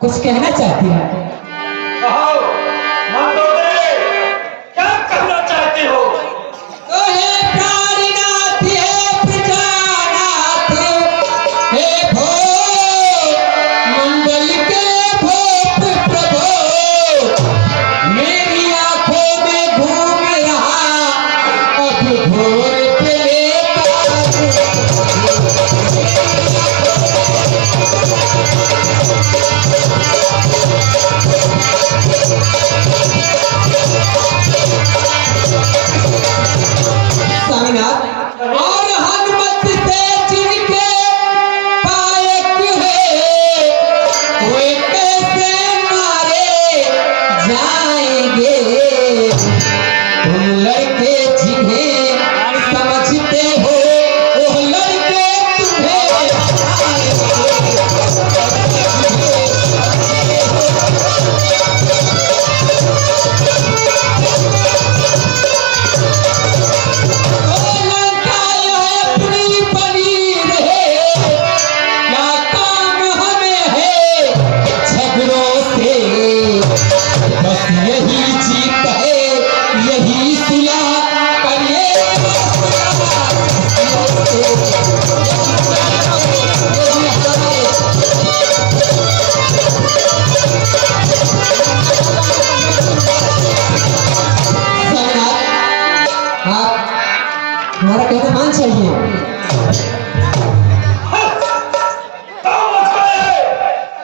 कुछ कहना चाहती है? कहो मंदोदरी, क्या कहना चाहती हो? तो हे प्राणनाथ, हे प्रजानाथ, हे भो मंडल के भूप प्रभो, मेरी आंखों में घूम रहा अब घोर स्वामीनाथ। और हनुमत से जिनके पायक है, वे कैसे मारे जाएंगे? तुम लड़के जिन्हें समझते हो, वो लड़के तुम्हें यही जीत है, यही सुलह करिए। आप हमारा कहना मान चाहिए।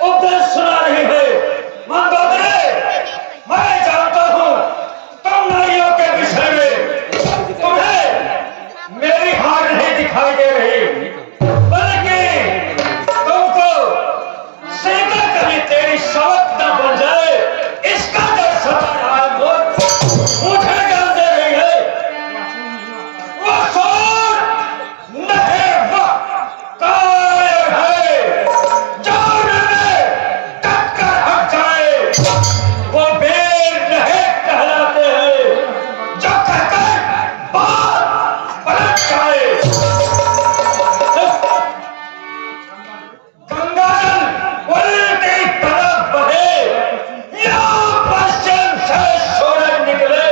उपदेश सुना रही है मंदोदरी। मैं जानता हूँ तुम नारियों के विषय में तुम्हें मेरी हार नहीं दिखाई दे रही, बल्कि तुमको सीता कभी तेरी शौक न बन जाए, इसका डर सता रहा है। मुझे गाल दे रही है। वो शोर नहीं, वो कायर है जो उन्हें टक्कर हट जाए। वो बेर नहीं कहलाते हैं जो कहकर बात पलट जाए। गंगाजल उल्टी तरफ बहे या पश्चिम से सूरज निकले,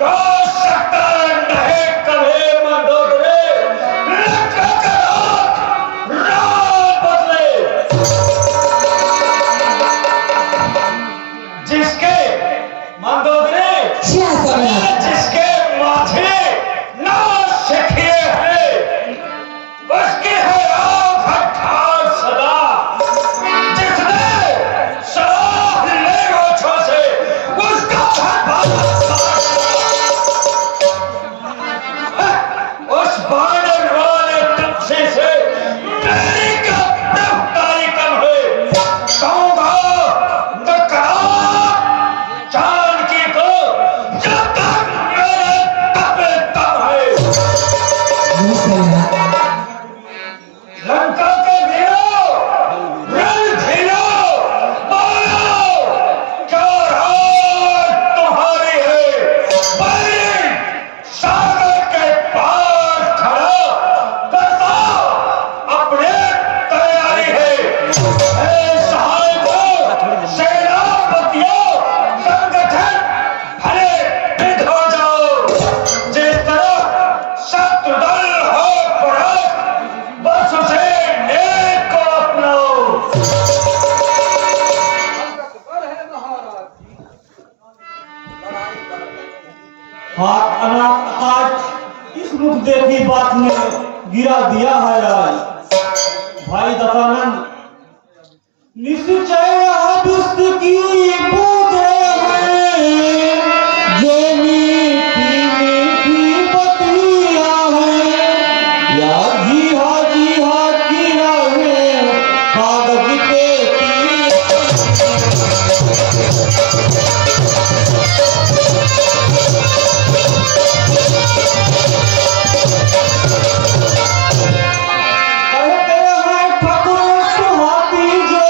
हो सकता नहीं कभी मंदोदरी लखनऊ का रात बदले। जिसके मंदोदरी, जिसके माथे ना सीखिए है, उसकी है आँख हठार सदा। जिसने सलाह ले ओछों से, उसका उस बानर वाले टपसे से मेरी गिरफ्तारी कम है। कहूँगा तो कहा जानकी को, जब तक मेरे तब तब है। लंका के वीरों, रणधीरों, बोलो क्या रात तुम्हारी है? बलि सागर के पार खड़ा बताओ अपने तैयारी है। हे सहायकों, सेनापतियों, संगठन भले विध हो जाओ। जिस तरह शत्रुदल हो पड़ा, बस उसे नेक को अपनाओ। आज इस मुख देखी बात ने गिरा दिया है। आज भाई दत्तानंद निश्चय दुष्ट की बूंदें हैं, जो मीठी मीठी बतियां हैं, या जी हाँ किया है कागज के तीर। कहते हैं ठाकुर सुहाती जो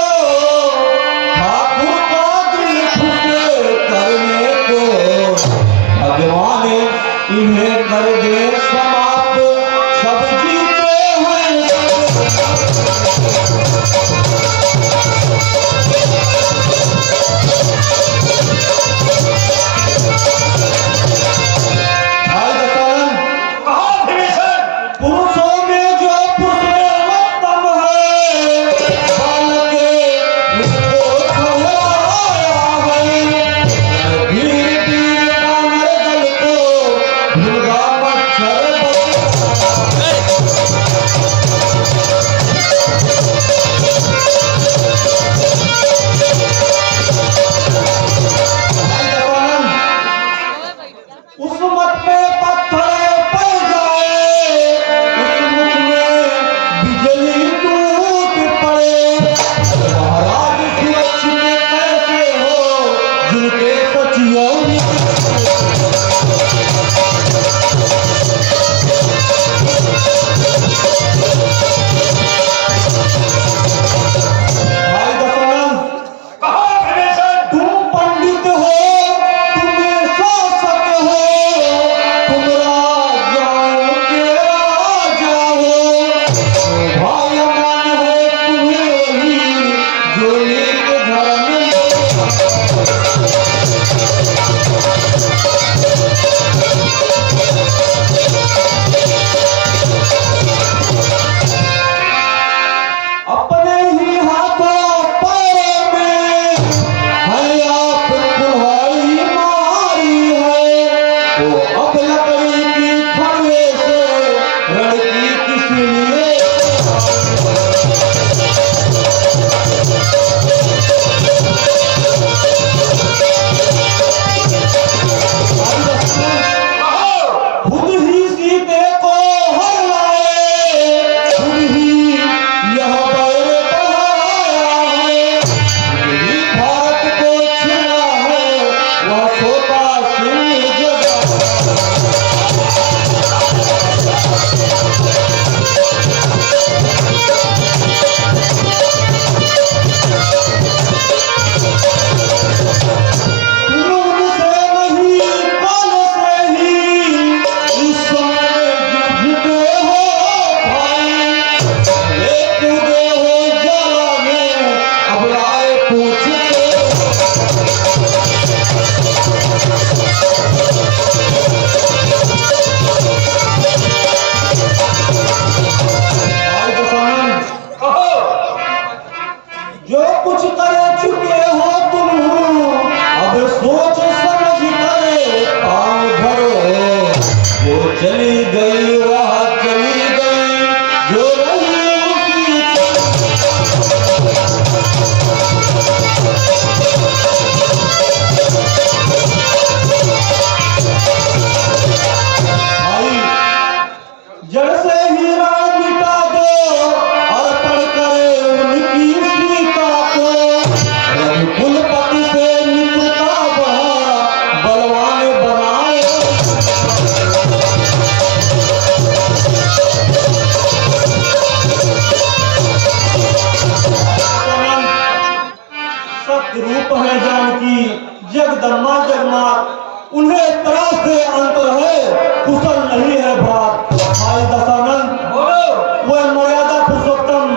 जो कुछ कर चुके हो तुम, अब सोच समझ कर काम भरो। वो चली गई वह चली गई, जो रही उसी भाई, जड़ से हीरा मिटा दो, अर्पण करे उनकी सीता को। रघुकुलपति से मित्रता वह बलवान बनाए। सत्य रूप है जानकी, जगदम्बा जगन्नाथ, उन्हें तरह से अंतर है, कुशल नहीं है भ्रात। भाई दशानंद, वह मर्यादा पुरुषोत्तम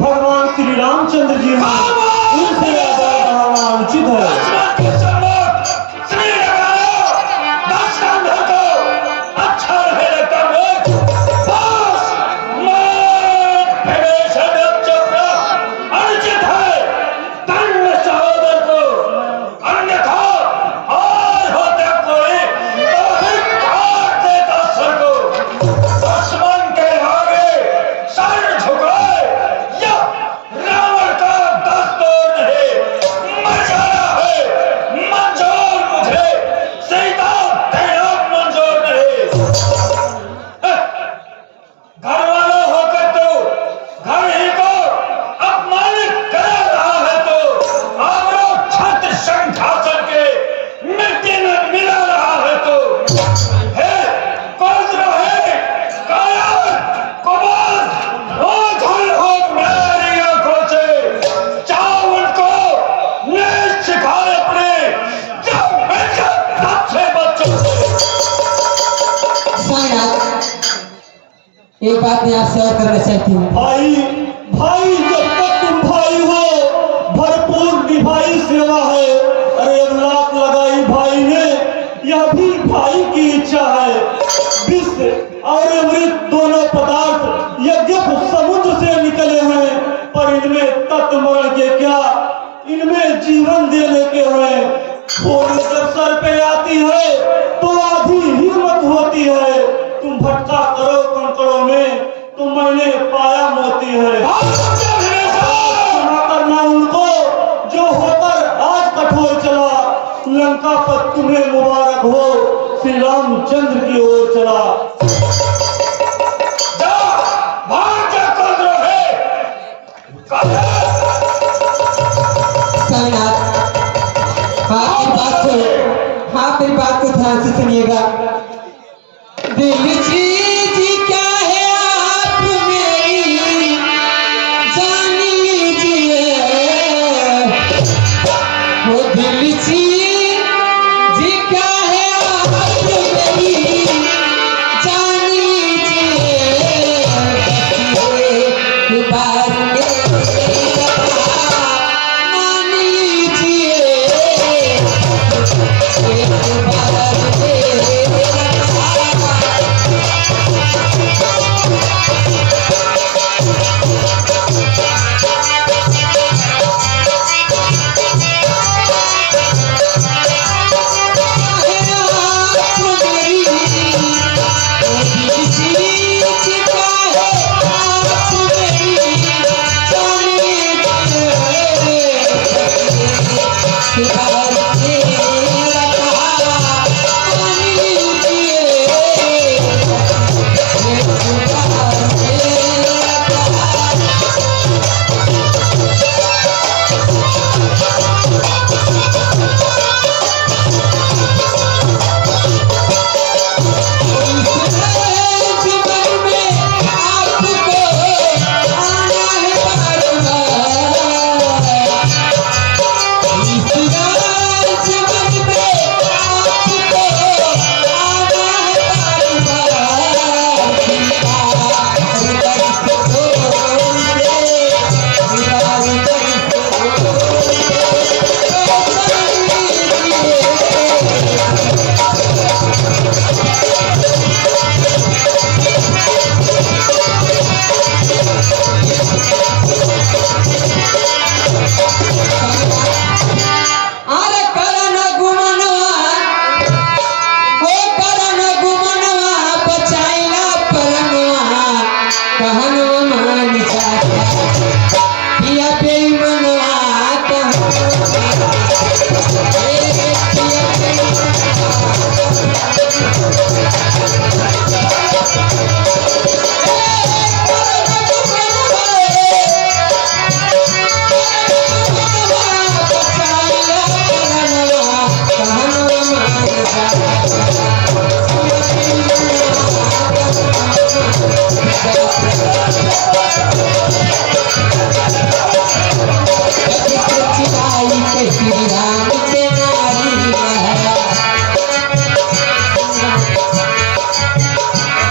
भगवान श्री रामचंद्र जी हैं, उनसे ज्यादा बढ़ाना अनुचित है। एक बात मैं आपसे और करना चाहती हूँ। भाई भाई, जब तक तुम भाई हो, भरपूर निभाई सेवा है। अरे अब लात लगाई भाई ने, यह भी भाई की इच्छा है। विष और अमृत दोनों पदार्थ यद्यप समुद्र से निकले हैं, पर इनमें तत्व मरण के क्या, इनमें जीवन देने के हैं। थोड़ी जब सर पे आती है तो आधी हिम्मत होती है। तुम भटका करो कंकड़ों में, तुम मैंने पाया मोती है। क्षमा करना उनको जो होकर आज कठोर चला। लंका पर तुम्हें मुबारक हो, श्री रामचंद्र की ओर चला। हाँ, मेरी बात को ध्यान से सुनिएगा। दिल चीज क्या है आप मेरी जान लीजिए, वो दिल चीज क्या है आप मेरी जान लीजिए। बार मान लीजिए, एक बार जय